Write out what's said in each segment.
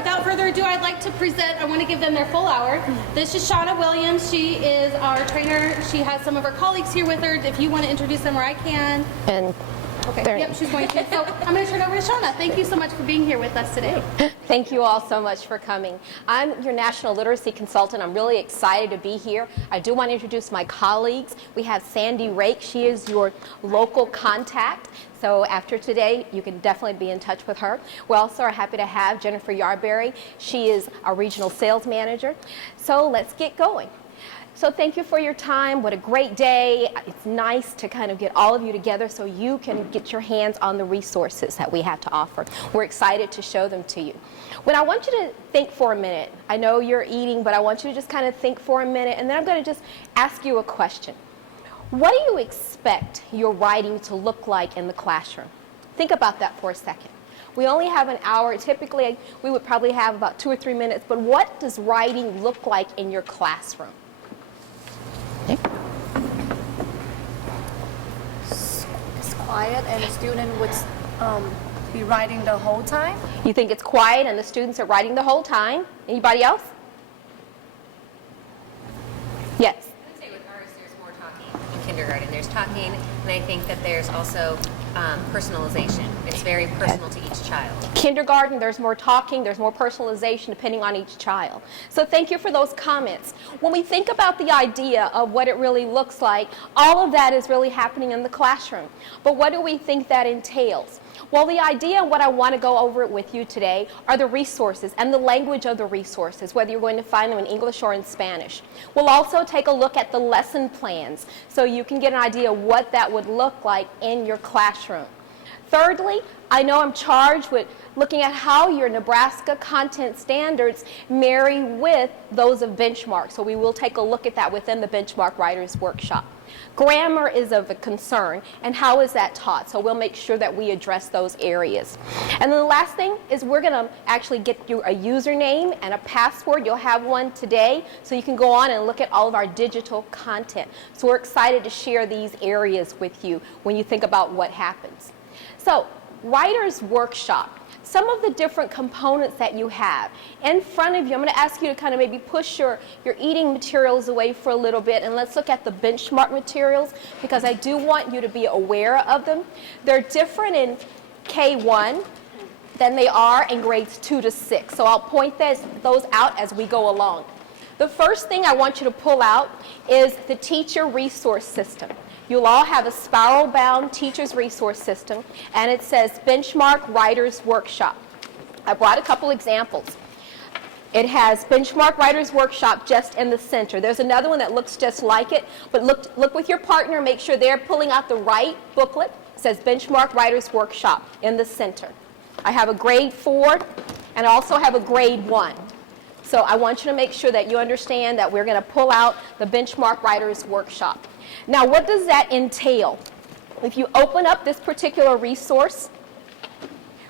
without further ado, I'd like to present, I want to give them their full hour. This is Shauna Williams. She is our trainer. She has some of her colleagues here with her. If you want to introduce them, or I can. And okay, yep, she's going to. So I'm going to turn it over to Shauna. Thank you so much for being here with us today. Thank you all so much for coming. I'm your National Literacy Consultant. I'm really excited to be here. I do want to introduce my colleagues. We have Sandy Rake. She is your local contact. So after today, you can definitely be in touch with her. We also are happy to have Jennifer Yarberry. She is our regional sales manager. So let's get going. So thank you for your time. What a great day. It's nice to kind of get all of you together so you can get your hands on the resources that we have to offer. We're excited to show them to you. What I want you to think for a minute, I know you're eating, but I want you to just kind of think for a minute, and then I'm going to just ask you a question. What do you expect your writing to look like in the classroom? Think about that for a second. We only have an hour. Typically, we would probably have about 2 or 3 minutes, but what does writing look like in your classroom? It's quiet and the student would be writing the whole time. You think it's quiet and the students are writing the whole time? Anybody else? Yes. I would say with ours, there's more talking. In kindergarten, there's talking, and I think that there's also personalization. It's very personal to each child. Kindergarten, there's more talking, there's more personalization depending on each child. So thank you for those comments. When we think about the idea of what it really looks like, all of that is really happening in the classroom. But what do we think that entails? Well, the idea, what I want to go over it with you today, are the resources and the language of the resources, whether you're going to find them in English or in Spanish. We'll also take a look at the lesson plans so you can get an idea of what that would look like in your classroom. Thirdly, I know I'm charged with looking at how your Nebraska content standards marry with those of benchmark. So we will take a look at that within the Benchmark Writers Workshop. Grammar is of a concern, and how is that taught? So we'll make sure that we address those areas. And then the last thing is we're going to actually get you a username and a password. You'll have one today, so you can go on and look at all of our digital content. So we're excited to share these areas with you when you think about what happens. So, Writers Workshop. Some of the different components that you have. In front of you, I'm going to ask you to kind of maybe push your eating materials away for a little bit, and let's look at the benchmark materials, because I do want you to be aware of them. They're different in K1 than they are in grades 2 to 6. So I'll point those out as we go along. The first thing I want you to pull out is the teacher resource system. You'll all have a spiral-bound teacher's resource system, and it says Benchmark Writers Workshop. I brought a couple examples. It has Benchmark Writers Workshop just in the center. There's another one that looks just like it, but look with your partner, make sure they're pulling out the right booklet. It says Benchmark Writers Workshop in the center. I have a grade 4, and I also have a grade 1. So I want you to make sure that you understand that we're going to pull out the Benchmark Writers Workshop. Now, what does that entail? If you open up this particular resource,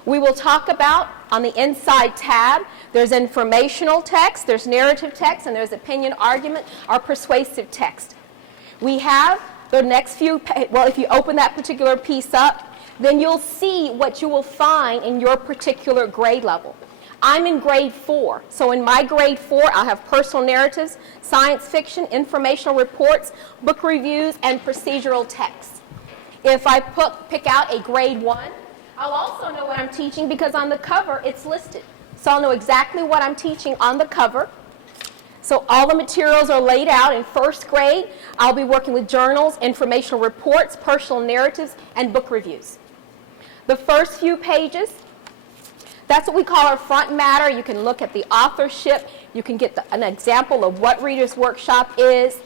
we will talk about, on the inside tab, there's informational text, there's narrative text, and there's opinion argument or persuasive text. We have the next few, well, if you open that particular piece up, then you'll see what you will find in your particular grade level. I'm in grade 4, so in my grade 4, I'll have personal narratives, science fiction, informational reports, book reviews, and procedural texts. If I pick out a grade 1, I'll also know what I'm teaching because on the cover it's listed. So I'll know exactly what I'm teaching on the cover. So all the materials are laid out. In first grade, I'll be working with journals, informational reports, personal narratives, and book reviews. The first few pages, that's what we call our front matter. You can look at the authorship. You can get an example of what Reader's Workshop is.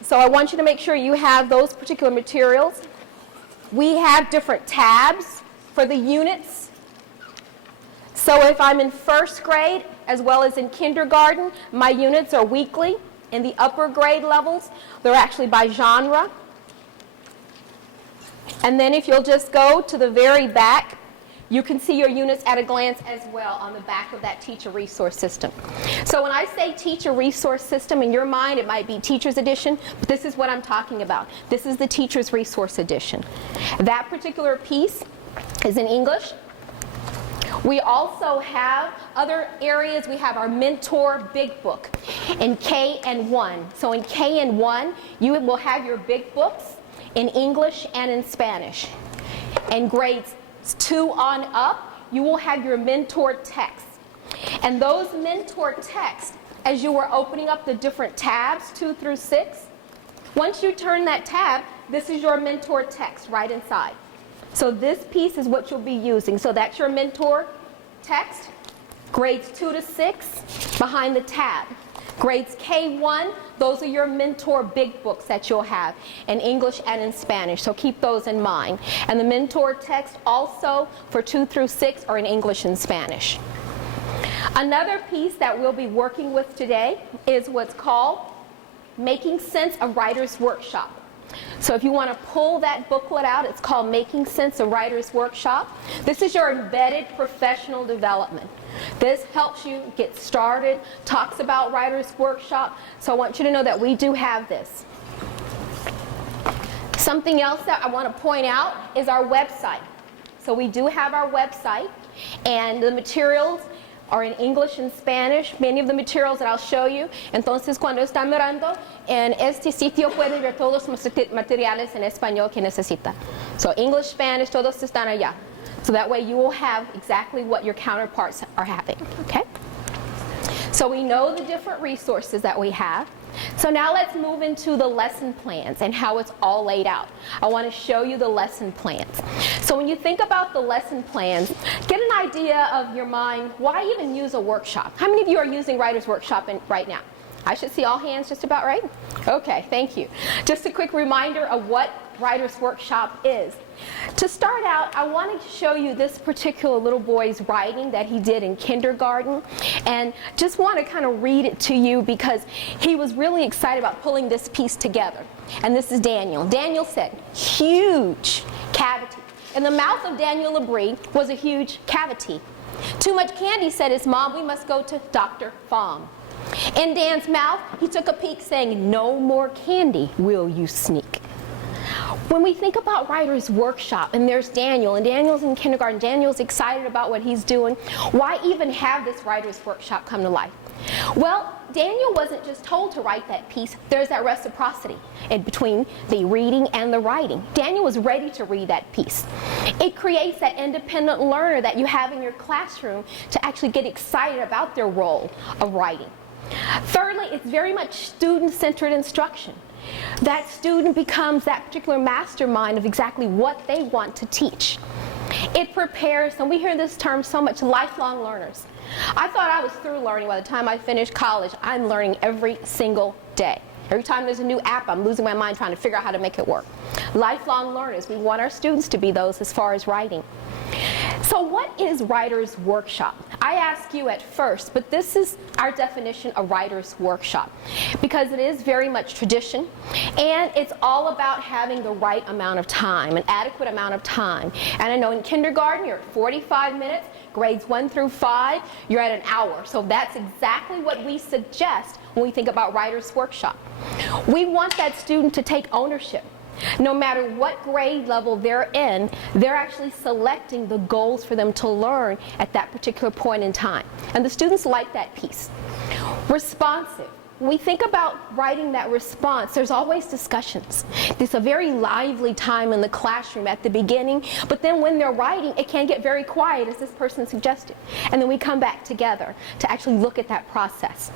So I want you to make sure you have those particular materials. We have different tabs for the units. So if I'm in first grade as well as in kindergarten, my units are weekly. In the upper grade levels, they're actually by genre. And then if you'll just go to the very back, you can see your units at a glance as well on the back of that teacher resource system. So when I say teacher resource system, in your mind it might be teacher's edition, but this is what I'm talking about. This is the teacher's resource edition. That particular piece is in English. We also have other areas. We have our Mentor Big Book in K and 1. So in K and 1, you will have your big books in English and in Spanish. In grades 2 on up, you will have your Mentor text. And those Mentor texts, as you are opening up the different tabs, 2 through 6, once you turn that tab, this is your Mentor text right inside. So this piece is what you'll be using. So that's your Mentor text, grades 2 to 6, behind the tab. Grades K1, those are your Mentor big books that you'll have in English and in Spanish, so keep those in mind. And the Mentor text also for 2 through 6 are in English and Spanish. Another piece that we'll be working with today is what's called Making Sense of Writer's Workshop. So if you want to pull that booklet out, it's called Making Sense of Writer's Workshop. This is your embedded professional development. This helps you get started, talks about Writer's Workshop. So I want you to know that we do have this. Something else that I want to point out is our website. So we do have our website, and the materials are in English and Spanish, many of the materials that I'll show you. Entonces, cuando están mirando, en este sitio pueden ver todos los materiales en español que necesita. So English, Spanish, todos están allá. So that way you will have exactly what your counterparts are having, okay? So we know the different resources that we have. So now let's move into the lesson plans and how it's all laid out. I want to show you the lesson plans. So when you think about the lesson plans, get an idea of your mind, why even use a workshop? How many of you are using Writer's Workshop right now? I should see all hands just about right? Okay, thank you. Just a quick reminder of what Writer's Workshop is. To start out, I wanted to show you this particular little boy's writing that he did in kindergarten, and just want to kind of read it to you because he was really excited about pulling this piece together. And this is Daniel. Daniel said, huge cavity. In the mouth of Daniel Labrie was a huge cavity. Too much candy, said his mom, we must go to Dr. Fong. In Dan's mouth, he took a peek saying, no more candy, will you sneak? When we think about Writer's Workshop, and there's Daniel, and Daniel's in kindergarten, Daniel's excited about what he's doing, why even have this Writer's Workshop come to life? Well, Daniel wasn't just told to write that piece. There's that reciprocity in between the reading and the writing. Daniel was ready to read that piece. It creates that independent learner that you have in your classroom to actually get excited about their role of writing. Thirdly, it's very much student-centered instruction. That student becomes that particular mastermind of exactly what they want to teach. It prepares, and we hear this term so much, lifelong learners. I thought I was through learning by the time I finished college. I'm learning every single day. Every time there's a new app, I'm losing my mind trying to figure out how to make it work. Lifelong learners, we want our students to be those as far as writing. So what is Writer's Workshop? I ask you at first, but this is our definition of Writer's Workshop, because it is very much tradition, and it's all about having the right amount of time, an adequate amount of time. And I know in kindergarten you're at 45 minutes, grades 1 through 5, you're at an hour. So that's exactly what we suggest when we think about Writer's Workshop. We want that student to take ownership. No matter what grade level they're in, they're actually selecting the goals for them to learn at that particular point in time. And the students like that piece. Responsive. When we think about writing that response, there's always discussions. It's a very lively time in the classroom at the beginning, but then when they're writing, it can get very quiet, as this person suggested. And then we come back together to actually look at that process.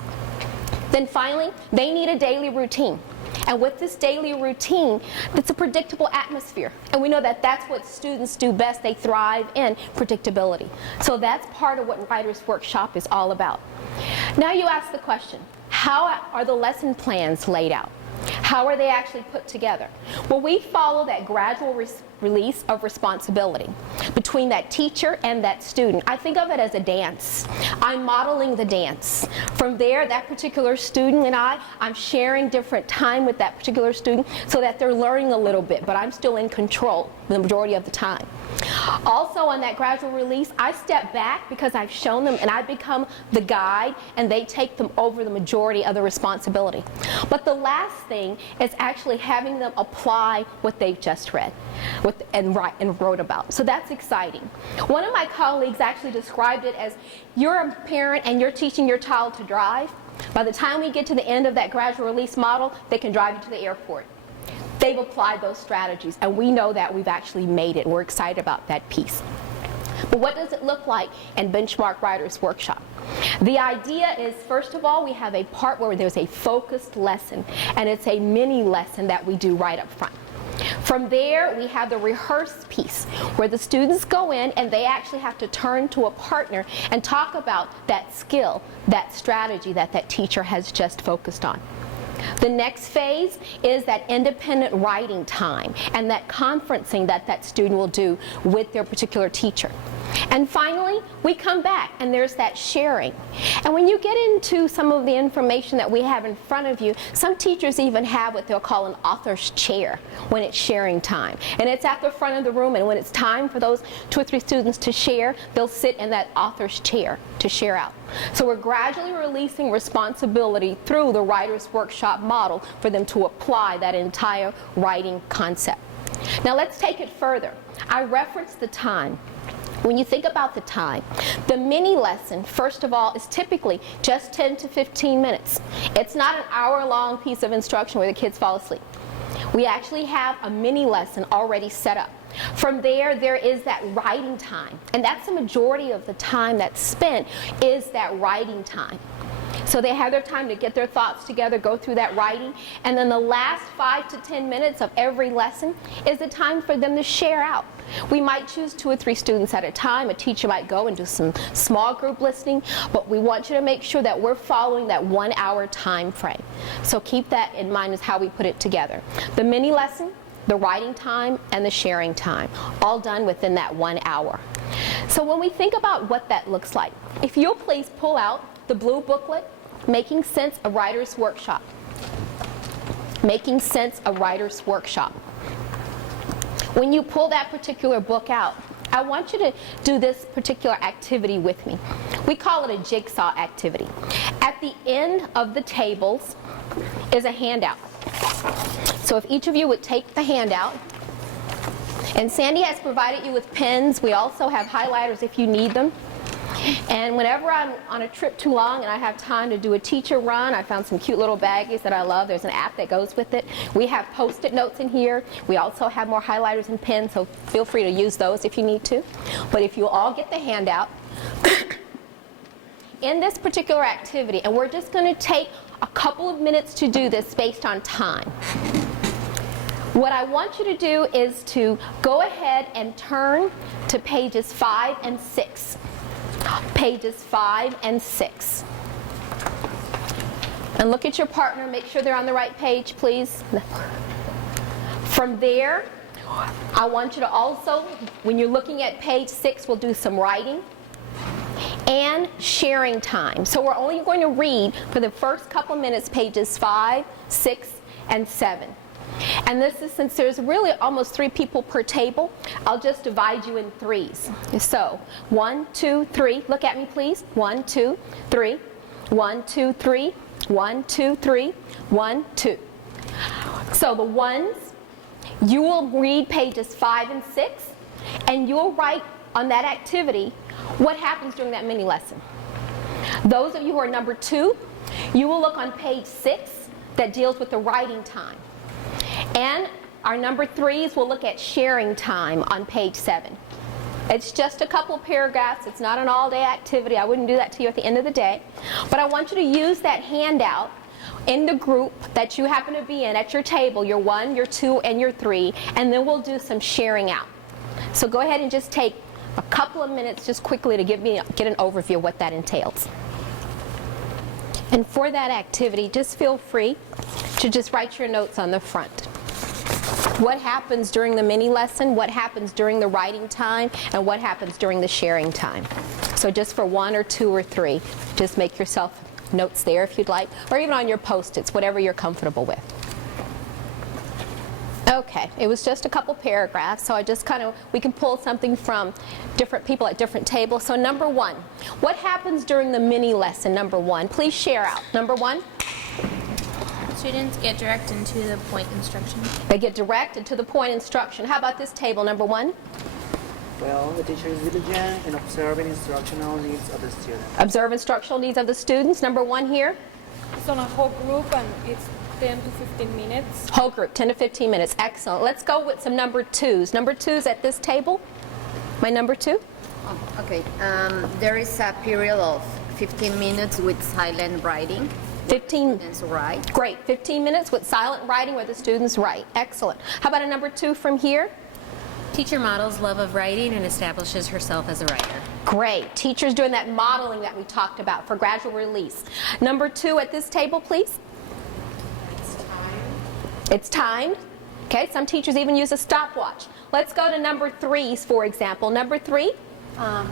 Then finally, they need a daily routine. And with this daily routine, it's a predictable atmosphere. And we know that that's what students do best. They thrive in predictability. So that's part of what Writer's Workshop is all about. Now you ask the question, how are the lesson plans laid out? How are they actually put together? Well, we follow that gradual release of responsibility between that teacher and that student. I think of it as a dance. I'm modeling the dance. From there, that particular student and I'm sharing different time with that particular student so that they're learning a little bit, but I'm still in control the majority of the time. Also on that gradual release, I step back because I've shown them and I become the guide, and they take them over the majority of the responsibility. But the last thing is actually having them apply what they've just read and wrote about. So that's exciting. One of my colleagues actually described it as, you're a parent and you're teaching your child to drive. By the time we get to the end of that gradual release model, they can drive you to the airport. They've applied those strategies, and we know that we've actually made it. We're excited about that piece. But what does it look like in Benchmark Writers Workshop? The idea is, first of all, we have a part where there's a focused lesson, and it's a mini lesson that we do right up front. From there, we have the rehearse piece, where the students go in and they actually have to turn to a partner and talk about that skill, that strategy that that teacher has just focused on. The next phase is that independent writing time and that conferencing that that student will do with their particular teacher. And finally, we come back and there's that sharing. And when you get into some of the information that we have in front of you, some teachers even have what they'll call an author's chair when it's sharing time. And it's at the front of the room, and when it's time for those 2 or 3 students to share, they'll sit in that author's chair to share out. So we're gradually releasing responsibility through the Writers Workshop model for them to apply that entire writing concept. Now let's take it further. I referenced the time. When you think about the time, the mini lesson, first of all, is typically just 10 to 15 minutes. It's not an hour-long piece of instruction where the kids fall asleep. We actually have a mini lesson already set up. From there, there is that writing time, and that's the majority of the time that's spent is that writing time. So they have their time to get their thoughts together, go through that writing, and then the last 5 to 10 minutes of every lesson is the time for them to share out. We might choose 2 or 3 students at a time. A teacher might go and do some small group listening, but we want you to make sure that we're following that 1 hour time frame. So keep that in mind as how we put it together. The mini lesson, the writing time, and the sharing time, all done within that 1 hour. So when we think about what that looks like, if you'll please pull out the blue booklet, Making Sense of Writers Workshop. Making Sense of Writers Workshop. When you pull that particular book out, I want you to do this particular activity with me. We call it a jigsaw activity. At the end of the tables is a handout. So if each of you would take the handout, and Sandy has provided you with pens. We also have highlighters if you need them. And whenever I'm on a trip too long and I have time to do a teacher run, I found some cute little baggies that I love. There's an app that goes with it. We have Post-it notes in here. We also have more highlighters and pens, so feel free to use those if you need to. But if you all get the handout, in this particular activity, and we're just going to take a couple of minutes to do this based on time. What I want you to do is to go ahead and turn to pages 5 and 6. Pages 5 and 6. And look at your partner, make sure they're on the right page, please. From there, I want you to also, when you're looking at page 6, we'll do some writing and sharing time. So we're only going to read for the first couple minutes pages 5, 6, and 7. And this is, since there's really almost 3 people per table, I'll just divide you in 3s. So 1, 2, 3. Look at me, please. 1, 2, 3. 1, 2, 3. 1, 2, 3. 1, 2. So the ones, you will read pages 5 and 6, and you'll write on that activity what happens during that mini lesson. Those of you who are number 2, you will look on page 6 that deals with the writing time. And our number 3s will look at sharing time on page 7. It's just a couple of paragraphs. It's not an all-day activity. I wouldn't do that to you at the end of the day. But I want you to use that handout in the group that you happen to be in at your table, your 1, your 2, and your 3, and then we'll do some sharing out. So go ahead and just take a couple of minutes just quickly to get an overview of what that entails. And for that activity, just feel free to just write your notes on the front. What happens during the mini lesson, what happens during the writing time, and what happens during the sharing time. So just for 1 or 2 or 3, just make yourself notes there if you'd like, or even on your Post-its, whatever you're comfortable with. Okay, it was just a couple paragraphs, so we can pull something from different people at different tables. So number 1, what happens during the mini lesson, number 1? Please share out. Number 1? Students get direct and to the point instruction. They get direct and to the point instruction. How about this table, number 1? Well, the teacher is diligent in observing instructional needs of the student. Observe instructional needs of the students, number 1 here. It's on a whole group and it's 10 to 15 minutes. Whole group, 10 to 15 minutes. Excellent. Let's go with some number 2s. Number 2s at this table. My number 2? Okay, there is a period of 15 minutes with silent writing. 15. Students write. Great. 15 minutes with silent writing where the students write. Excellent. How about a number 2 from here? Teacher models love of writing and establishes herself as a writer. Great. Teachers doing that modeling that we talked about for gradual release. Number 2 at this table, please. It's timed. Okay, some teachers even use a stopwatch. Let's go to number 3s, for example. Number 3,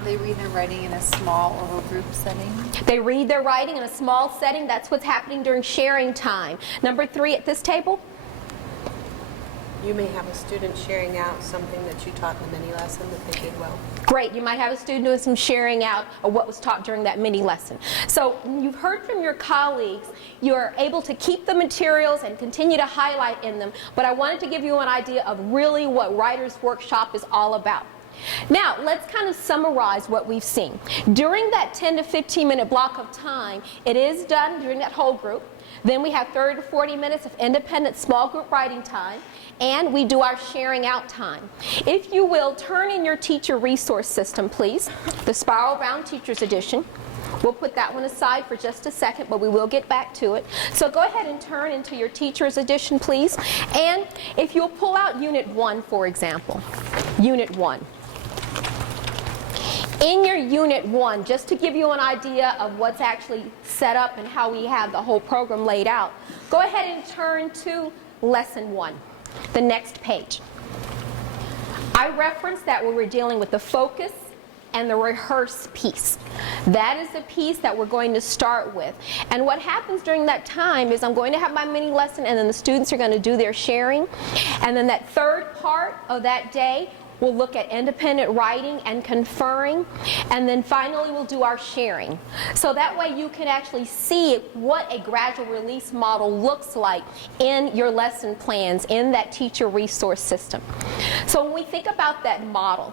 They read their writing in a small or whole group setting. they read their writing in a small setting. That's what's happening during sharing time. Number 3 at this table. You may have a student sharing out something that you taught in the mini lesson that they did well. Great. You might have a student doing some sharing out of what was taught during that mini lesson. So you've heard from your colleagues, you're able to keep the materials and continue to highlight in them, but I wanted to give you an idea of really what Writer's Workshop is all about. Now, let's kind of summarize what we've seen. During that 10 to 15 minute block of time, it is done during that whole group. Then we have 30 to 40 minutes of independent small group writing time, and we do our sharing out time. If you will, turn in your teacher resource system, please, the Spiral Bound Teachers Edition. We'll put that one aside for just a second, but we will get back to it. So go ahead and turn into your Teachers Edition, please. And if you'll pull out Unit 1, for example. Unit 1. In your Unit 1, just to give you an idea of what's actually set up and how we have the whole program laid out, go ahead and turn to Lesson 1, the next page. I referenced that we were dealing with the focus and the rehearse piece. That is the piece that we're going to start with. And what happens during that time is I'm going to have my mini lesson, and then the students are going to do their sharing. And then that third part of that day, we'll look at independent writing and conferring, and then finally we'll do our sharing. So that way you can actually see what a gradual release model looks like in your lesson plans, in that teacher resource system. So when we think about that model,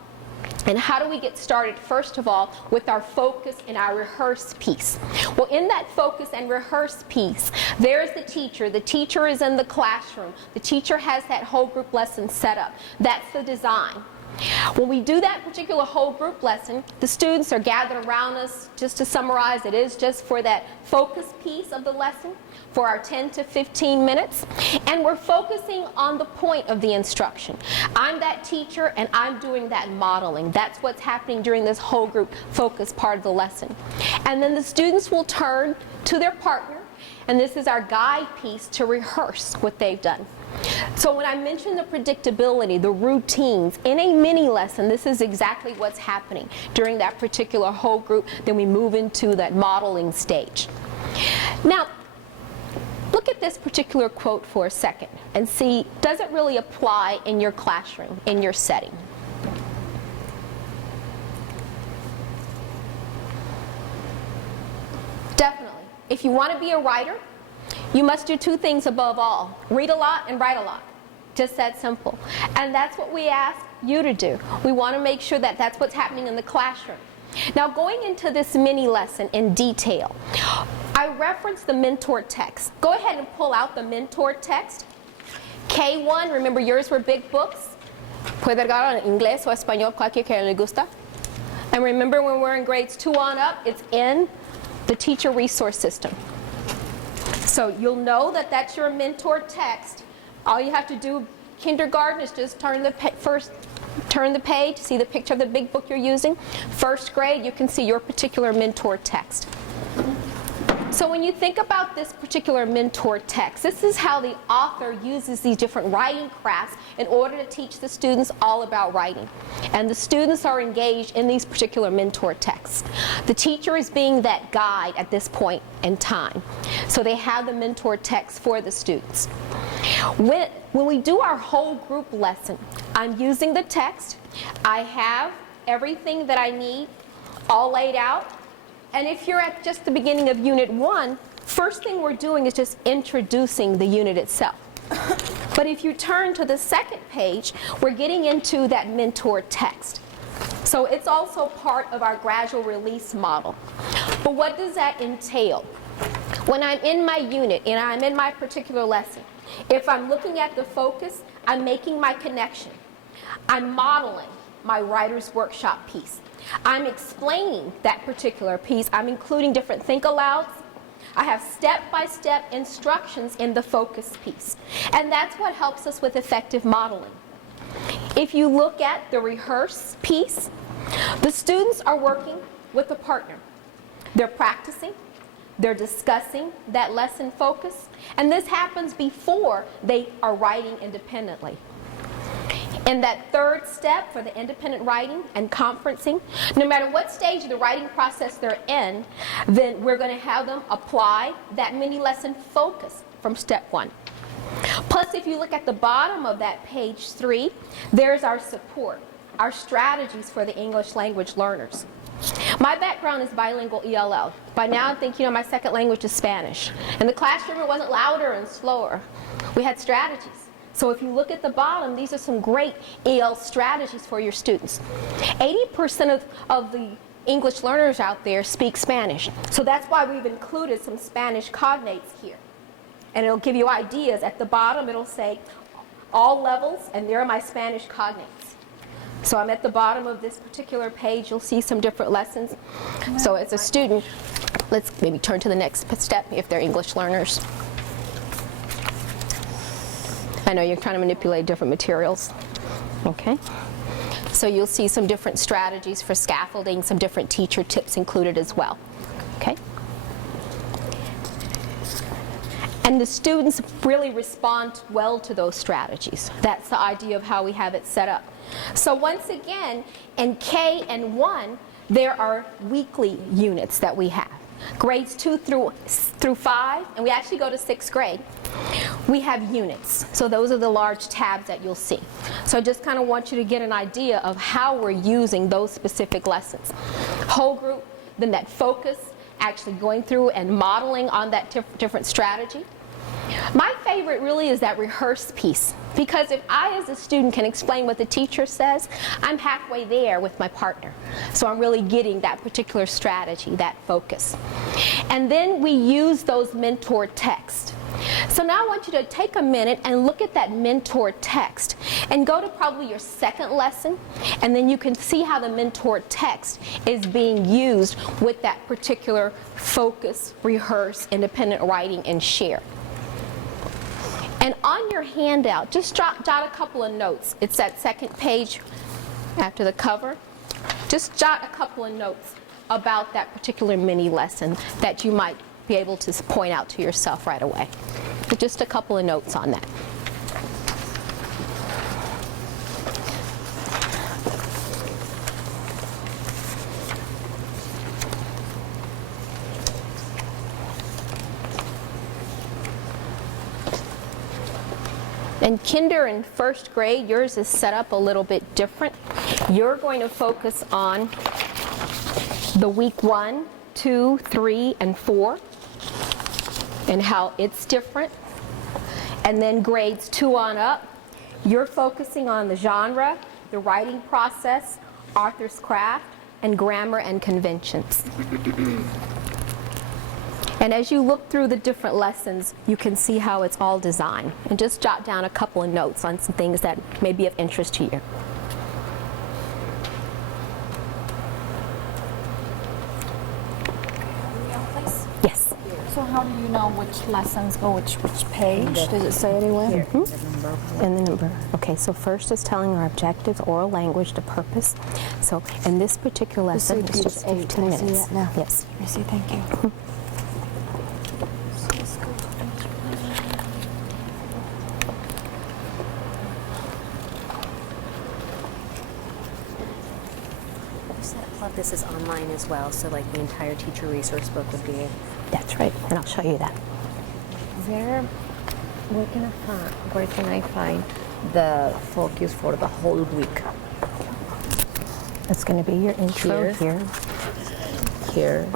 and how do we get started, first of all, with our focus and our rehearse piece? Well, in that focus and rehearse piece, there's the teacher. The teacher is in the classroom. The teacher has that whole group lesson set up. That's the design. When we do that particular whole group lesson, the students are gathered around us. Just to summarize, it is just for that focus piece of the lesson for our 10 to 15 minutes, and we're focusing on the point of the instruction. I'm that teacher and I'm doing that modeling. That's what's happening during this whole group focus part of the lesson. And then the students will turn to their partner, and this is our guide piece to rehearse what they've done. So when I mentioned the predictability, the routines, in a mini lesson, this is exactly what's happening during that particular whole group. Then we move into that modeling stage. Now, look at this particular quote for a second and see, does it really apply in your classroom, in your setting? Definitely. If you want to be a writer, you must do two things above all: read a lot and write a lot. Just that simple. And that's what we ask you to do. We want to make sure that that's what's happening in the classroom. Now, going into this mini lesson in detail, I referenced the mentor text. Go ahead and pull out the mentor text. K1, remember yours were big books. Puede agarrar en inglés o español, cualquier que le gusta. And remember, when we're in grades 2 on up, it's in the teacher resource system. So you'll know that that's your mentor text. All you have to do, kindergarten, is just turn the page, see the picture of the big book you're using. First grade, you can see your particular mentor text. So when you think about this particular mentor text, this is how the author uses these different writing crafts in order to teach the students all about writing. And the students are engaged in these particular mentor texts. The teacher is being that guide at this point in time. So they have the mentor text for the students. When we do our whole group lesson, I'm using the text. I have everything that I need all laid out. And if you're at just the beginning of Unit 1, first thing we're doing is just introducing the unit itself. But if you turn to the second page, we're getting into that mentor text. So it's also part of our gradual release model. But what does that entail? When I'm in my unit and I'm in my particular lesson, if I'm looking at the focus, I'm making my connection. I'm modeling my writer's workshop piece. I'm explaining that particular piece. I'm including different think-alouds. I have step-by-step instructions in the focus piece. And that's what helps us with effective modeling. If you look at the rehearse piece, the students are working with a partner. They're practicing, they're discussing that lesson focus, and this happens before they are writing independently. In that third step for the independent writing and conferencing, no matter what stage of the writing process they're in, then we're going to have them apply that mini lesson focus from step 1. Plus, if you look at the bottom of that page 3, there's our support, our strategies for the English language learners. My background is bilingual ELL. By now I think, my second language is Spanish. In the classroom it wasn't louder and slower. We had strategies. So if you look at the bottom, these are some great EL strategies for your students. 80% of the English learners out there speak Spanish. So that's why we've included some Spanish cognates here. And it'll give you ideas. At the bottom it'll say all levels, and there are my Spanish cognates. So I'm at the bottom of this particular page. You'll see some different lessons. So as a student, let's maybe turn to the next step if they're English learners. I know you're trying to manipulate different materials. Okay. So you'll see some different strategies for scaffolding, some different teacher tips included as well. Okay. And the students really respond well to those strategies. That's the idea of how we have it set up. So once again, in K and 1, there are weekly units that we have. Grades 2 through 5, and we actually go to 6th grade. We have units. So those are the large tabs that you'll see. So I just kind of want you to get an idea of how we're using those specific lessons. Whole group, then that focus, actually going through and modeling on that different strategy. My favorite really is that rehearse piece, because if I as a student can explain what the teacher says, I'm halfway there with my partner. So I'm really getting that particular strategy, that focus. And then we use those mentor texts. So now I want you to take a minute and look at that mentor text and go to probably your second lesson, and then you can see how the mentor text is being used with that particular focus, rehearse, independent writing, and share. And on your handout, just jot a couple of notes. It's that second page after the cover. Just jot a couple of notes about that particular mini lesson that you might be able to point out to yourself right away. But just a couple of notes on that. In kinder and 1st grade, yours is set up a little bit different. You're going to focus on the week 1, 2, 3, and 4, and how it's different. And then grades 2 on up, you're focusing on the genre, the writing process, author's craft, and grammar and conventions. And as you look through the different lessons, you can see how it's all designed. And just jot down a couple of notes on some things that may be of interest to you. Yes. So how do you know which lessons go which page? Does it say anywhere? And the number. Okay, so first is telling our objectives, oral language, the purpose. So in this particular lesson, it's just 15 minutes. Yes. I see, thank you. This is online as well, so like the entire teacher resource book would be. That's right, and I'll show you that. Where can I find the focus for the whole week? It's going to be your intro Here. here,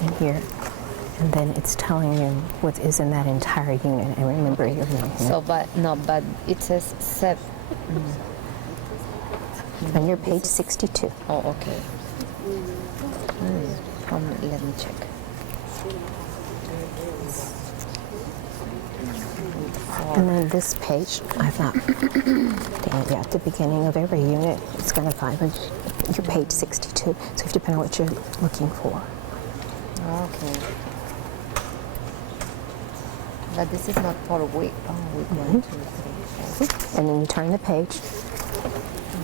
and here. And then it's telling you what is in that entire unit. And remember your unit. So, but it says 7. On your page 62. Oh, okay. Let me check. And then this page, I've got at the beginning of every unit, it's going to find your page 62. So it depends on what you're looking for. Okay. But this is not for a week. Oh, week 1, 2, 3, 4. And then you turn the page.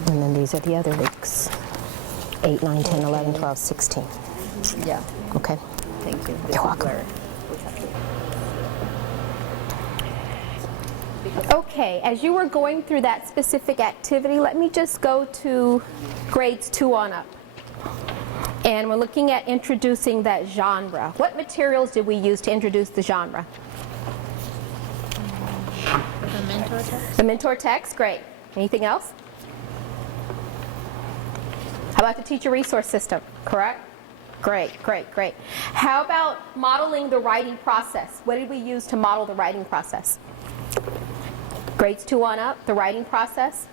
And then these are the other weeks. 8, 9, 10, 11, 12, 16. Yeah. Okay? Thank you. You're welcome. Okay, as you were going through that specific activity, let me just go to grades 2 on up. And we're looking at introducing that genre. What materials did we use to introduce the genre? The mentor text. The mentor text, great. Anything else? How about the teacher resource system, correct? Great, great, great. How about modeling the writing process? What did we use to model the writing process? Grades 2 on up, the writing process.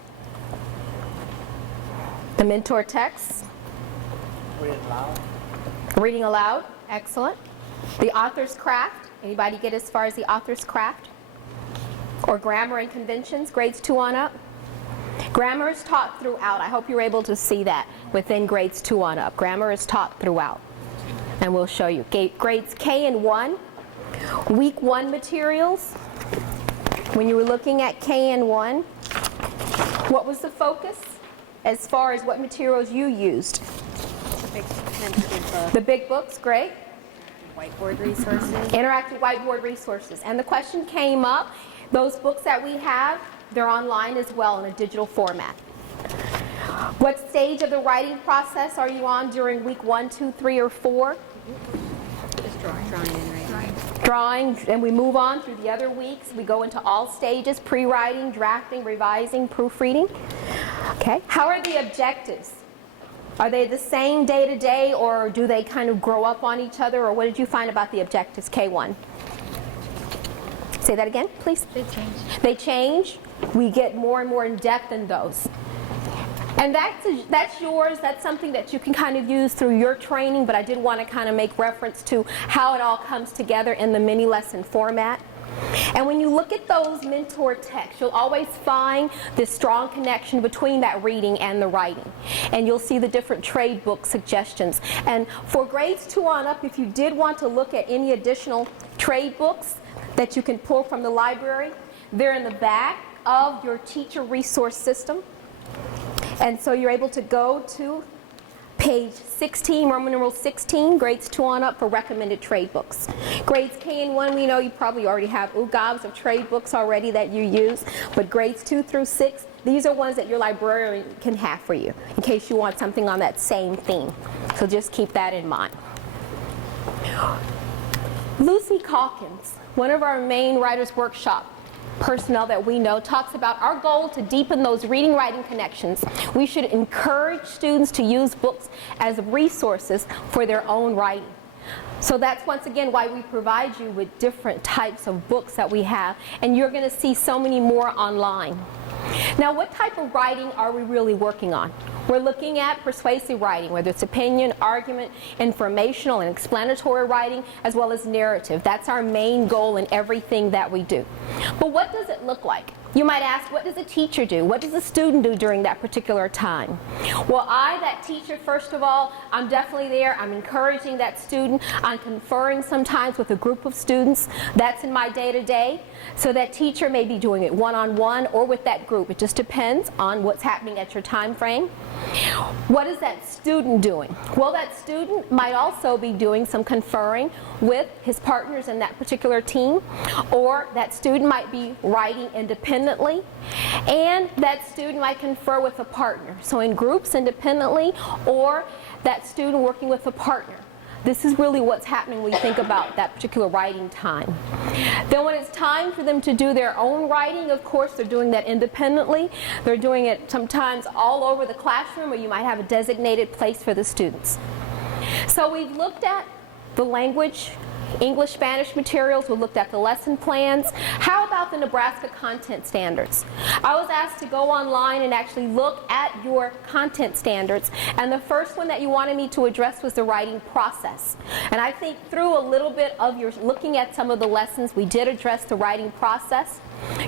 The mentor text. Reading aloud, excellent. The author's craft. Anybody get as far as the author's craft? Or grammar and conventions, grades 2 on up. Grammar is taught throughout. I hope you're able to see that within grades 2 on up. Grammar is taught throughout. And we'll show you. Grades K and 1, week 1 materials. When you were looking at K and 1, what was the focus as far as what materials you used? The big books, great. Whiteboard resources. Interactive whiteboard resources. And the question came up, those books that we have, they're online as well in a digital format. What stage of the writing process are you on during week 1, 2, 3, or 4? Just drawing and writing. Drawing, and we move on through the other weeks. We go into all stages, pre-writing, drafting, revising, proofreading. Okay, how are the objectives? Are they the same day to day, or do they kind of grow up on each other, or what did you find about the objectives, K1? Say that again, please. They change. They change. We get more and more in depth in those. And that's yours. That's something that you can kind of use through your training, but I did want to kind of make reference to how it all comes together in the mini lesson format. And when you look at those mentor texts, you'll always find this strong connection between that reading and the writing. And you'll see the different trade book suggestions. And for grades 2 on up, if you did want to look at any additional trade books that you can pull from the library, they're in the back of your teacher resource system. And so you're able to go to page 16, Roman numeral 16, grades 2 on up for recommended trade books. Grades K and 1, we know you probably already have gobs of trade books already that you use, but grades 2 through 6, these are ones that your librarian can have for you in case you want something on that same theme. So just keep that in mind. Lucy Calkins, one of our main Writers Workshop personnel that we know, talks about our goal to deepen those reading-writing connections. We should encourage students to use books as resources for their own writing. So that's once again why we provide you with different types of books that we have, and you're going to see so many more online. Now, what type of writing are we really working on? We're looking at persuasive writing, whether it's opinion, argument, informational, and explanatory writing, as well as narrative. That's our main goal in everything that we do. But what does it look like? You might ask, what does a teacher do? What does a student do during that particular time? Well, that teacher, first of all, I'm definitely there. I'm encouraging that student. I'm conferring sometimes with a group of students. That's in my day-to-day. So that teacher may be doing it one-on-one or with that group. It just depends on what's happening at your time frame. What is that student doing? Well, that student might also be doing some conferring with his partners in that particular team, or that student might be writing independently, and that student might confer with a partner. So in groups independently, or that student working with a partner. This is really what's happening when you think about that particular writing time. Then when it's time for them to do their own writing, of course, they're doing that independently. They're doing it sometimes all over the classroom, or you might have a designated place for the students. So we've looked at the language, English, Spanish materials. We looked at the lesson plans. How about the Nebraska content standards? I was asked to go online and actually look at your content standards, and the first one that you wanted me to address was the writing process. And I think through a little bit of your looking at some of the lessons, we did address the writing process.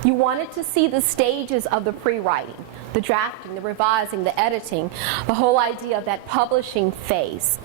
You wanted to see the stages of the pre-writing, the drafting, the revising, the editing, the whole idea of that publishing phase.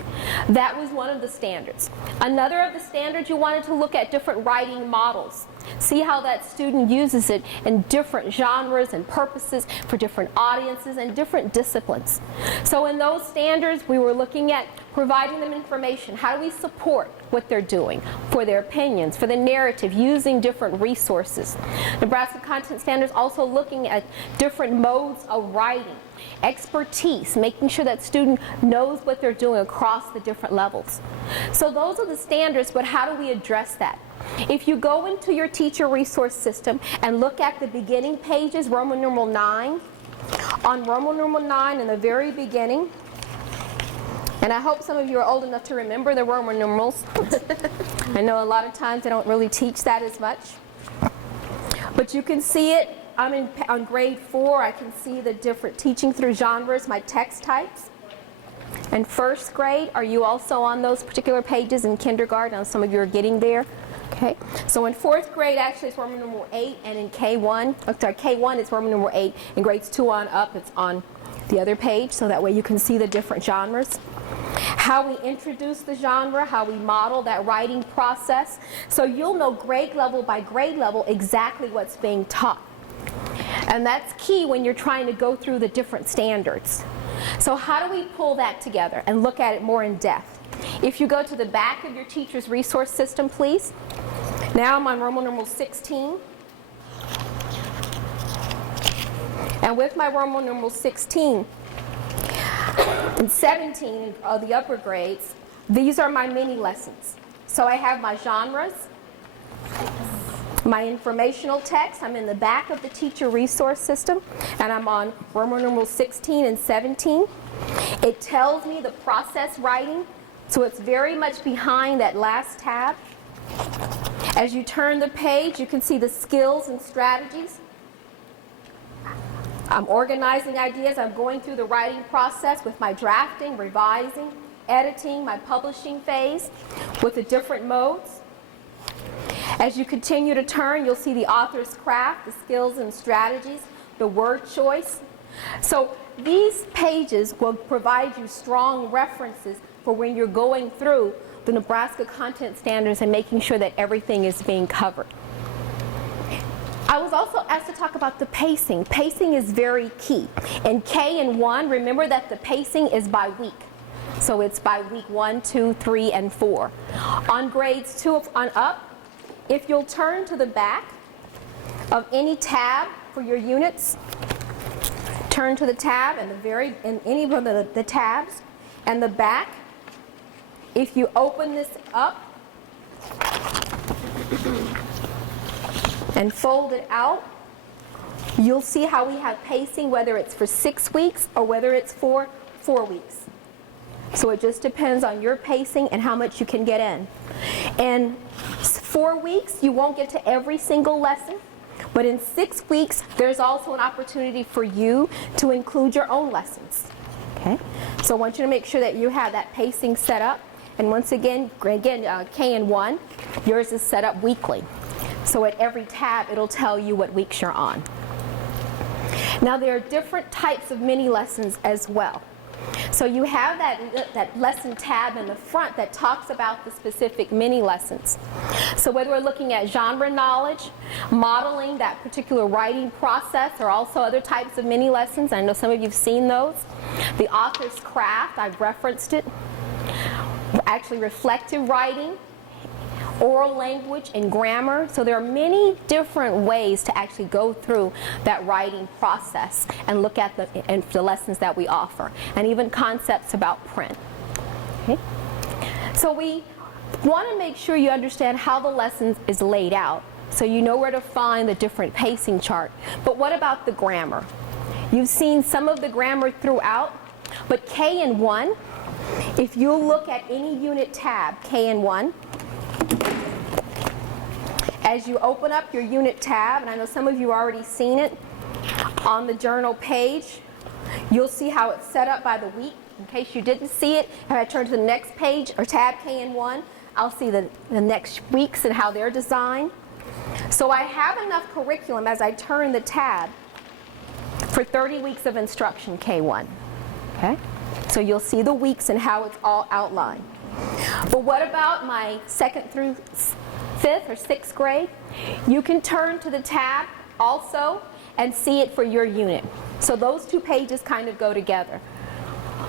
That was one of the standards. Another of the standards, you wanted to look at different writing models. See how that student uses it in different genres and purposes for different audiences and different disciplines. So in those standards, we were looking at providing them information. How do we support what they're doing for their opinions, for the narrative, using different resources? Nebraska Content Standards also looking at different modes of writing, expertise, making sure that student knows what they're doing across the different levels. So those are the standards, but how do we address that? If you go into your teacher resource system and look at the beginning pages, Roman numeral 9, on Roman numeral 9 in the very beginning, and I hope some of you are old enough to remember the Roman numerals. I know a lot of times they don't really teach that as much. But you can see it. I'm on grade 4. I can see the different teaching through genres, my text types. And first grade, are you also on those particular pages in kindergarten? Some of you are getting there. Okay. So in 4th grade, actually, it's Roman numeral 8, and in K1, K1 is Roman numeral 8, and grades 2 on up, it's on the other page, so that way you can see the different genres. How we introduce the genre, how we model that writing process, so you'll know grade level by grade level exactly what's being taught. And that's key when you're trying to go through the different standards. So how do we pull that together and look at it more in depth? If you go to the back of your teacher's resource system, please. Now I'm on Roman numeral 16. And with my Roman numeral 16 and 17 of the upper grades, these are my mini lessons. So I have my genres, my informational text. I'm in the back of the teacher resource system, and I'm on Roman numeral 16 and 17. It tells me the process writing, so it's very much behind that last tab. As you turn the page, you can see the skills and strategies. I'm organizing ideas. I'm going through the writing process with my drafting, revising, editing, my publishing phase with the different modes. As you continue to turn, you'll see the author's craft, the skills and strategies, the word choice. So these pages will provide you strong references for when you're going through the Nebraska content standards and making sure that everything is being covered. I was also asked to talk about the pacing. Pacing is very key. In K and 1, remember that the pacing is by week. So it's by week 1, 2, 3, and 4. On grades 2 on up, if you'll turn to the back of any tab for your units, turn to the tab and in any of the tabs, and the back, if you open this up and fold it out, you'll see how we have pacing, whether it's for 6 weeks or whether it's for 4 weeks. So it just depends on your pacing and how much you can get in. In 4 weeks, you won't get to every single lesson, but in 6 weeks, there's also an opportunity for you to include your own lessons. Okay? So I want you to make sure that you have that pacing set up. And once again, K and 1, yours is set up weekly. So at every tab, it'll tell you what weeks you're on. Now there are different types of mini lessons as well. So you have that lesson tab in the front that talks about the specific mini lessons. So whether we're looking at genre knowledge, modeling that particular writing process, or also other types of mini lessons, I know some of you have seen those. The author's craft, I've referenced it. Actually reflective writing, oral language, and grammar. So there are many different ways to actually go through that writing process and look at the lessons that we offer, and even concepts about print. Okay? So we want to make sure you understand how the lesson is laid out, so you know where to find the different pacing chart. But what about the grammar? You've seen some of the grammar throughout, but K and 1, if you look at any unit tab, K and 1, as you open up your unit tab, and I know some of you have already seen it on the journal page, you'll see how it's set up by the week. In case you didn't see it, if I turn to the next page, or tab K and 1, I'll see the next weeks and how they're designed. So I have enough curriculum as I turn the tab for 30 weeks of instruction, K1. Okay? So you'll see the weeks and how it's all outlined. But what about my 2nd through 5th or 6th grade? You can turn to the tab also and see it for your unit. So those two pages kind of go together.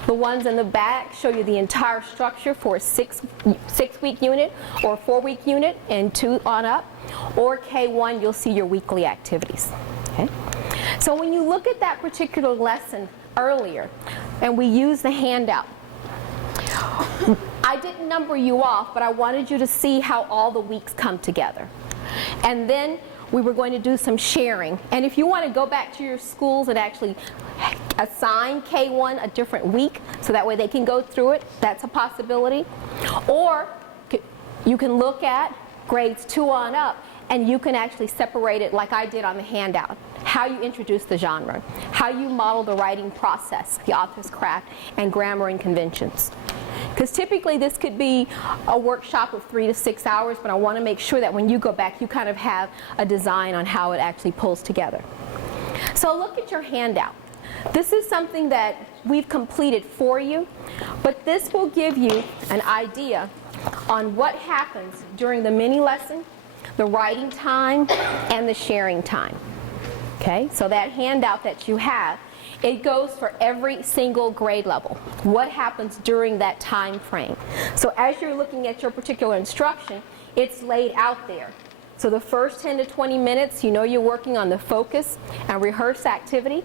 The ones in the back show you the entire structure for a 6-week unit or a 4-week unit and 2 on up. Or K1, you'll see your weekly activities. Okay? So when you look at that particular lesson earlier, and we use the handout, I didn't number you off, but I wanted you to see how all the weeks come together. And then we were going to do some sharing. And if you want to go back to your schools and actually assign K1 a different week, so that way they can go through it, that's a possibility. Or you can look at grades 2 on up, and you can actually separate it like I did on the handout. How you introduce the genre, how you model the writing process, the author's craft, and grammar and conventions. Because typically this could be a workshop of 3 to 6 hours, but I want to make sure that when you go back, you kind of have a design on how it actually pulls together. So look at your handout. This is something that we've completed for you, but this will give you an idea on what happens during the mini lesson, the writing time, and the sharing time. Okay, so that handout that you have, it goes for every single grade level. What happens during that time frame? So as you're looking at your particular instruction, it's laid out there. So the first 10 to 20 minutes, you know you're working on the focus and rehearse activity.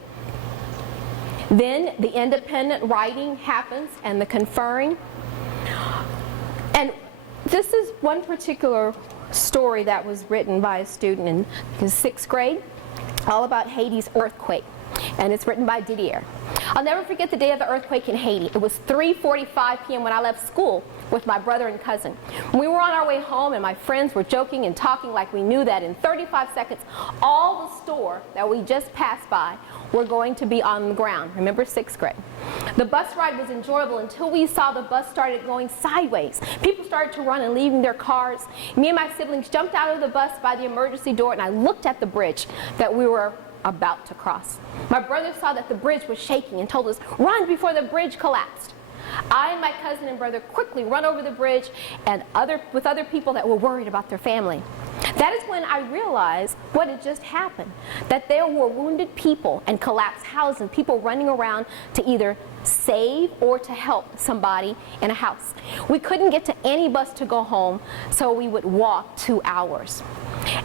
Then the independent writing happens and the conferring. And this is one particular story that was written by a student in his 6th grade, all about Haiti's earthquake, and it's written by Didier. I'll never forget the day of the earthquake in Haiti. It was 3:45 p.m. when I left school with my brother and cousin. We were on our way home, and my friends were joking and talking like we knew that in 35 seconds, all the store that we just passed by were going to be on the ground. Remember, 6th grade. The bus ride was enjoyable until we saw the bus started going sideways. People started to run and leaving their cars. Me and my siblings jumped out of the bus by the emergency door, and I looked at the bridge that we were about to cross. My brother saw that the bridge was shaking and told us, "Run before the bridge collapsed." I and my cousin and brother quickly run over the bridge and with other people that were worried about their family. That is when I realized what had just happened, that there were wounded people and collapsed houses and people running around to either save or to help somebody in a house. We couldn't get to any bus to go home, so we would walk 2 hours.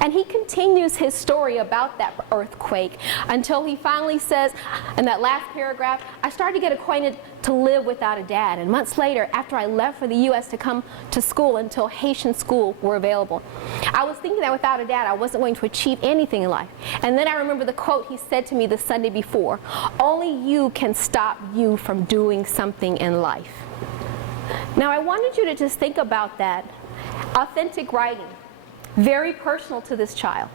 And he continues his story about that earthquake until he finally says, in that last paragraph, "I started to get acquainted to live without a dad. And months later, after I left for the U.S. to come to school until Haitian school were available, I was thinking that without a dad, I wasn't going to achieve anything in life. And then I remember the quote he said to me the Sunday before, 'Only you can stop you from doing something in life.'" Now, I wanted you to just think about that. Authentic writing. Very personal to this child.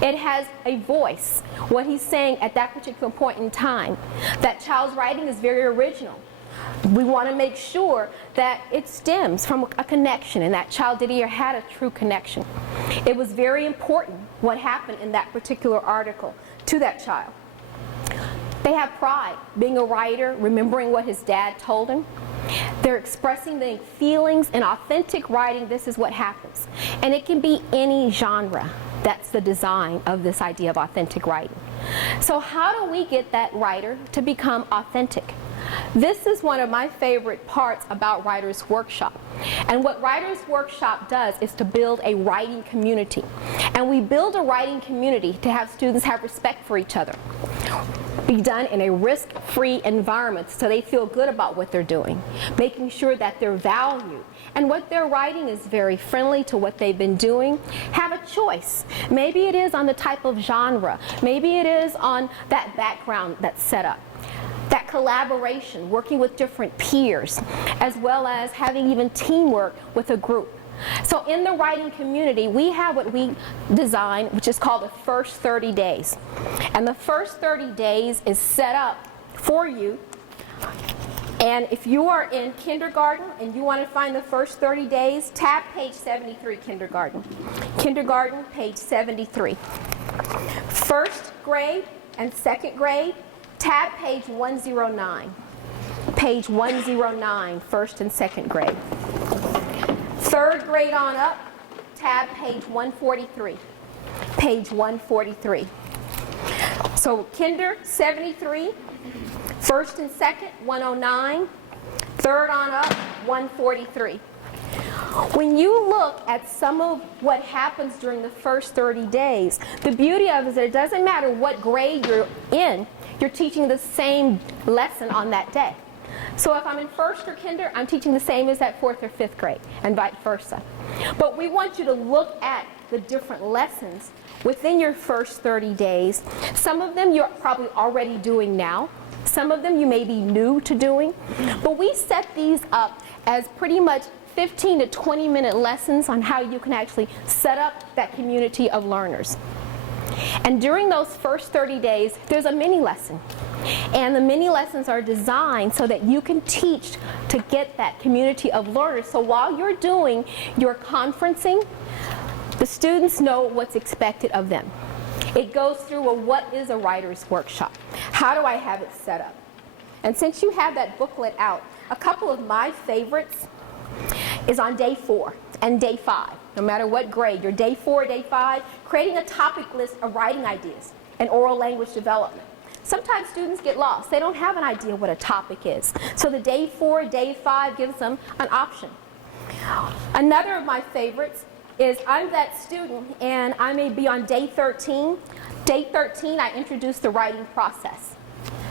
It has a voice, what he's saying at that particular point in time. That child's writing is very original. We want to make sure that it stems from a connection, and that child Didier had a true connection. It was very important what happened in that particular article to that child. They have pride, being a writer, remembering what his dad told him. They're expressing the feelings. In authentic writing, this is what happens. And it can be any genre. That's the design of this idea of authentic writing. So how do we get that writer to become authentic? This is one of my favorite parts about Writer's Workshop. And what Writer's Workshop does is to build a writing community. And we build a writing community to have students have respect for each other. Be done in a risk-free environment so they feel good about what they're doing, making sure that they're valued and what they're writing is very friendly to what they've been doing, have a choice. Maybe it is on the type of genre. Maybe it is on that background that's set up. That collaboration, working with different peers, as well as having even teamwork with a group. So in the writing community, we have what we design, which is called the first 30 days. And the first 30 days is set up for you. And if you are in kindergarten and you want to find the first 30 days, tab page 73, kindergarten. Kindergarten, page 73. First grade and second grade, tab page 109. Page 109, first and second grade. Third grade on up, tab page 143. Page 143. So kinder, 73. First and second, 109. Third on up, 143. When you look at some of what happens during the first 30 days, the beauty of it is that it doesn't matter what grade you're in, you're teaching the same lesson on that day. So if I'm in first or kinder, I'm teaching the same as that fourth or fifth grade, and vice versa. But we want you to look at the different lessons within your first 30 days. Some of them you're probably already doing now. Some of them you may be new to doing. But we set these up as pretty much 15 to 20-minute lessons on how you can actually set up that community of learners. And during those first 30 days, there's a mini lesson. And the mini lessons are designed so that you can teach to get that community of learners. So while you're doing your conferencing, the students know what's expected of them. It goes through a what is a writer's workshop? How do I have it set up? And since you have that booklet out, a couple of my favorites is on day 4 and day 5. No matter what grade, your day 4, day 5, creating a topic list of writing ideas and oral language development. Sometimes students get lost. They don't have an idea what a topic is. So the day 4, day 5 gives them an option. Another of my favorites is I'm that student and I may be on day 13. Day 13, I introduce the writing process.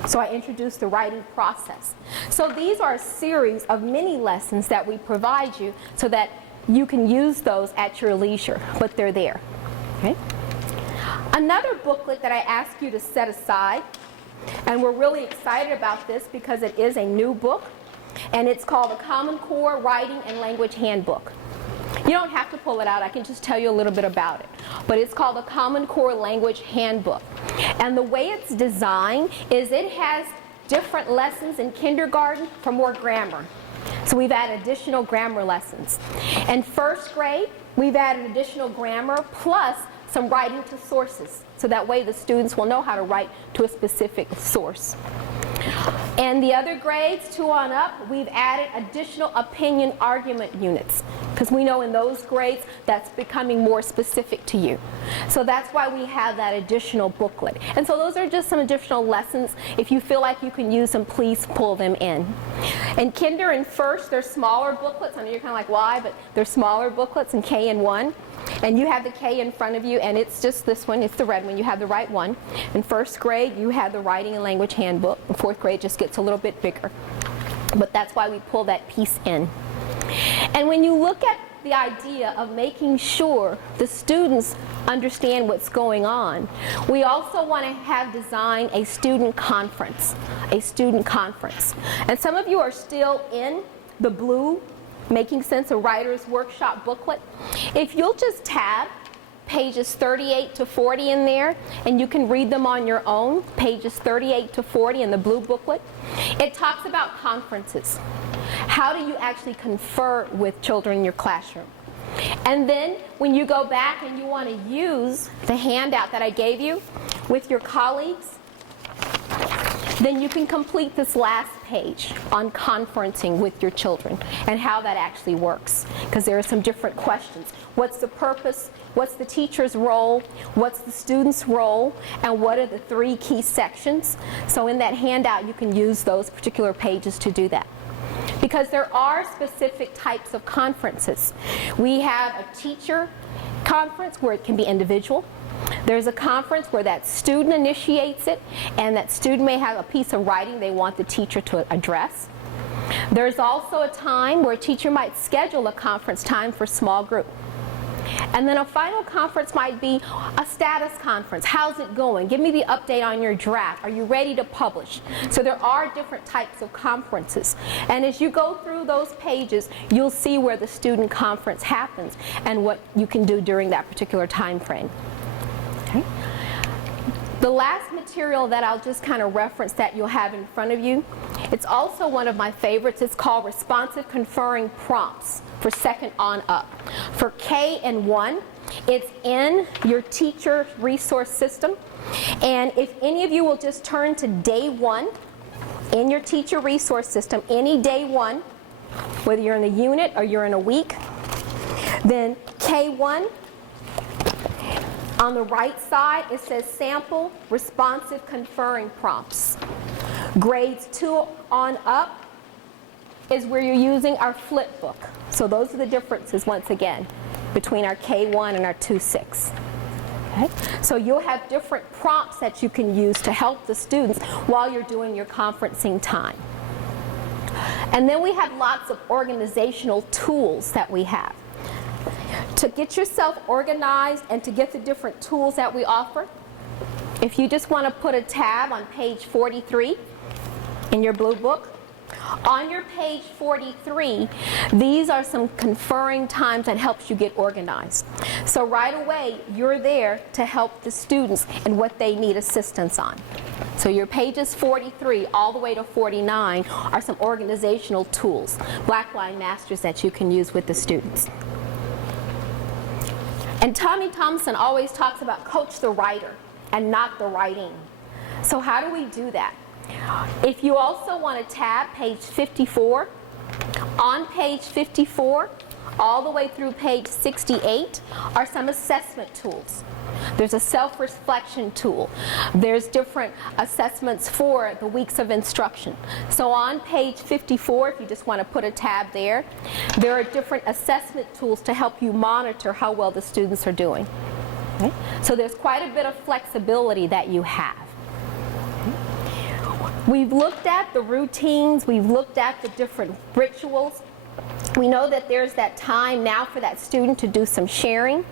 So I introduce the writing process. So these are a series of mini lessons that we provide you so that you can use those at your leisure, but they're there. Okay? Another booklet that I ask you to set aside, and we're really excited about this because it is a new book, and it's called the Common Core Writing and Language Handbook. You don't have to pull it out, I can just tell you a little bit about it. But it's called the Common Core Language Handbook. And the way it's designed is it has different lessons in kindergarten for more grammar. So we've added additional grammar lessons. In first grade, we've added additional grammar plus some writing to sources. So that way the students will know how to write to a specific source. And the other grades, 2 on up, we've added additional opinion argument units because we know in those grades that's becoming more specific to you. So that's why we have that additional booklet. And so those are just some additional lessons. If you feel like you can use them, please pull them in. In kinder and first, they're smaller booklets. I know you're kind of like, why? But they're smaller booklets in K and 1. And you have the K in front of you, and it's just this one. It's the red one. You have the right one. In first grade, you have the Writing and Language Handbook. In fourth grade, just gets a little bit bigger. But that's why we pull that piece in. And when you look at the idea of making sure the students understand what's going on, we also want to have designed a student conference. A student conference. And some of you are still in the blue Making Sense of Writer's Workshop booklet. If you'll just tab pages 38 to 40 in there, and you can read them on your own, pages 38 to 40 in the blue booklet. It talks about conferences. How do you actually confer with children in your classroom? And then when you go back and you want to use the handout that I gave you with your colleagues, then you can complete this last page on conferencing with your children and how that actually works. Because there are some different questions. What's the purpose? What's the teacher's role? What's the student's role? And what are the 3 key sections? So in that handout, you can use those particular pages to do that. Because there are specific types of conferences. We have a teacher conference where it can be individual. There's a conference where that student initiates it, and that student may have a piece of writing they want the teacher to address. There's also a time where a teacher might schedule a conference time for small group. And then a final conference might be a status conference. How's it going? Give me the update on your draft. Are you ready to publish? So there are different types of conferences. And as you go through those pages, you'll see where the student conference happens and what you can do during that particular time frame. Okay. The last material that I'll just kind of reference that you'll have in front of you, it's also one of my favorites. It's called Responsive Conferring Prompts for second on up. For K and 1, it's in your teacher resource system. And if any of you will just turn to day 1 in your teacher resource system, any day 1, whether you're in a unit or you're in a week, then K1, on the right side, it says Sample Responsive Conferring Prompts. Grades 2 on up is where you're using our flip book. So those are the differences, once again, between our K1 and our 2-6. Okay? So you'll have different prompts that you can use to help the students while you're doing your conferencing time. And then we have lots of organizational tools that we have. To get yourself organized and to get the different tools that we offer, if you just want to put a tab on page 43 in your blue book, on your page 43, these are some conferring times that helps you get organized. So right away, you're there to help the students in what they need assistance on. So your pages 43 all the way to 49 are some organizational tools, Blackline Masters that you can use with the students. And Tommy Thompson always talks about coach the writer and not the writing. So how do we do that? If you also want to tab page 54, on page 54, all the way through page 68 are some assessment tools. There's a self-reflection tool. There's different assessments for the weeks of instruction. So on page 54, if you just want to put a tab there, there are different assessment tools to help you monitor how well the students are doing. Okay? So there's quite a bit of flexibility that you have. We've looked at the routines, we've looked at the different rituals. We know that there's that time now for that student to do some sharing.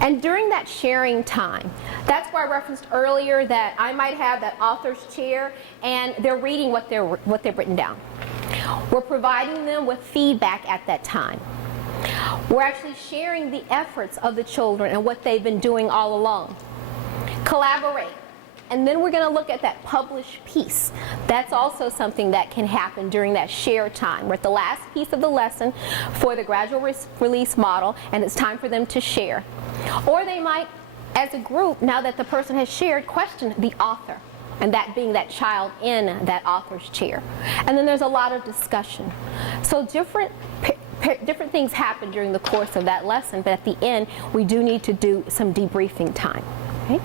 And during that sharing time, that's where I referenced earlier that I might have that author's chair and they're reading what they've written down. We're providing them with feedback at that time. We're actually sharing the efforts of the children and what they've been doing all along. Collaborate. And then we're going to look at that published piece. That's also something that can happen during that share time. We're at the last piece of the lesson for the gradual release model, and it's time for them to share. Or they might, as a group, now that the person has shared, question the author, and that being that child in that author's chair. And then there's a lot of discussion. So different things happen during the course of that lesson, but at the end, we do need to do some debriefing time. Okay?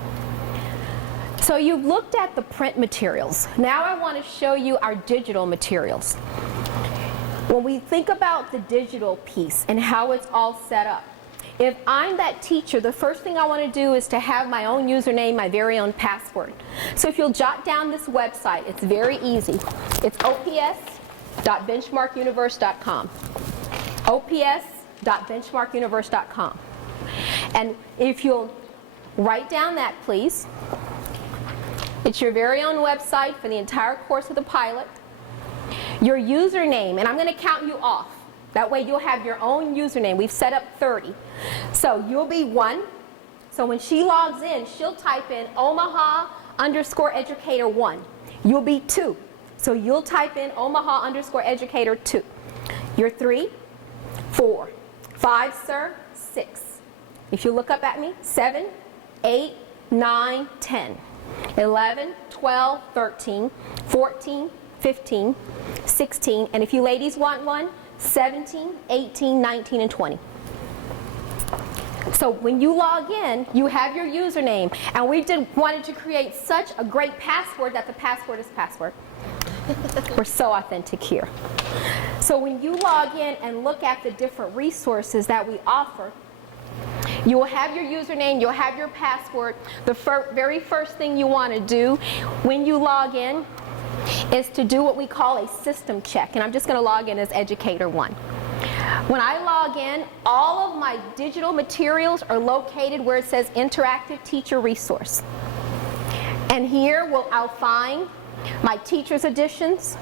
So you've looked at the print materials. Now I want to show you our digital materials. When we think about the digital piece and how it's all set up, if I'm that teacher, the first thing I want to do is to have my own username, my very own password. So if you'll jot down this website, it's very easy. It's ops.benchmarkuniverse.com. ops.benchmarkuniverse.com. And if you'll write down that, please. It's your very own website for the entire course of the pilot. Your username, and I'm going to count you off. That way you'll have your own username. We've set up 30. So you'll be 1. So when she logs in, she'll type in Omaha_educator1. You'll be 2. So you'll type in Omaha_educator2. You're 3, 4, 5, sir, 6. If you look up at me, 7, 8, 9, 10. 11, 12, 13, 14, 15, 16, and if you ladies want one, 17, 18, 19, and 20. So when you log in, you have your username, and we wanted to create such a great password that the password is password. We're so authentic here. So when you log in and look at the different resources that we offer, you will have your username, you'll have your password. The very first thing you want to do when you log in is to do what we call a system check. And I'm just going to log in as Educator 1. When I log in, all of my digital materials are located where it says Interactive Teacher Resource. And here I'll find my teacher's editions,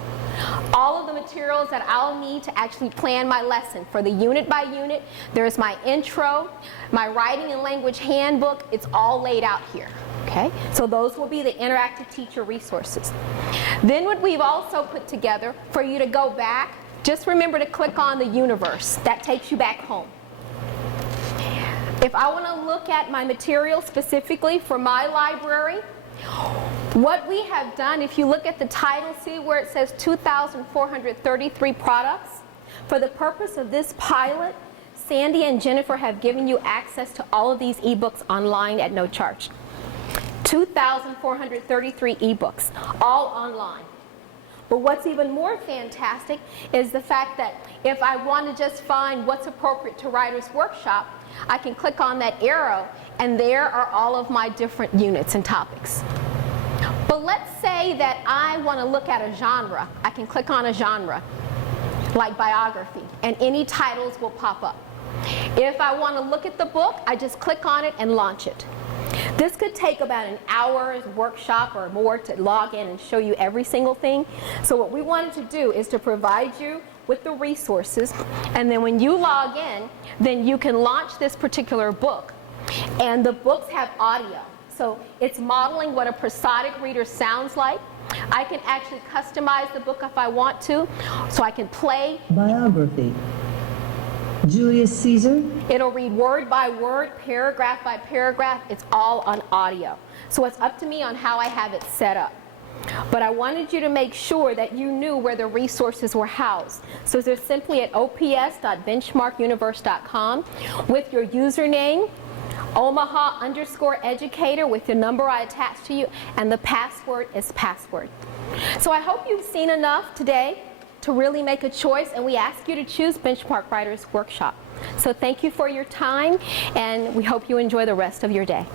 all of the materials that I'll need to actually plan my lesson. For the unit by unit, there's my intro, my writing and language handbook. It's all laid out here. Okay? So those will be the interactive teacher resources. Then what we've also put together for you to go back, just remember to click on the universe. That takes you back home. If I want to look at my material specifically for my library, what we have done, if you look at the title, see where it says 2,433 products? For the purpose of this pilot, Sandy and Jennifer have given you access to all of these ebooks online at no charge. 2,433 ebooks, all online. But what's even more fantastic is the fact that if I want to just find what's appropriate to Writer's Workshop, I can click on that arrow, and there are all of my different units and topics. But let's say that I want to look at a genre. I can click on a genre, like biography, and any titles will pop up. If I want to look at the book, I just click on it and launch it. This could take about an hour's workshop or more to log in and show you every single thing. So what we wanted to do is to provide you with the resources, and then when you log in, then you can launch this particular book. And the books have audio. So it's modeling what a prosodic reader sounds like. I can actually customize the book if I want to, so I can play. Biography. Julius Caesar. It'll read word by word, paragraph by paragraph. It's all on audio. So it's up to me on how I have it set up. But I wanted you to make sure that you knew where the resources were housed. So they're simply at ops.benchmarkuniverse.com with your username, Omaha_educator with your number I attached to you, and the password is password. So I hope you've seen enough today to really make a choice, and we ask you to choose Benchmark Writers Workshop. So thank you for your time, and we hope you enjoy the rest of your day.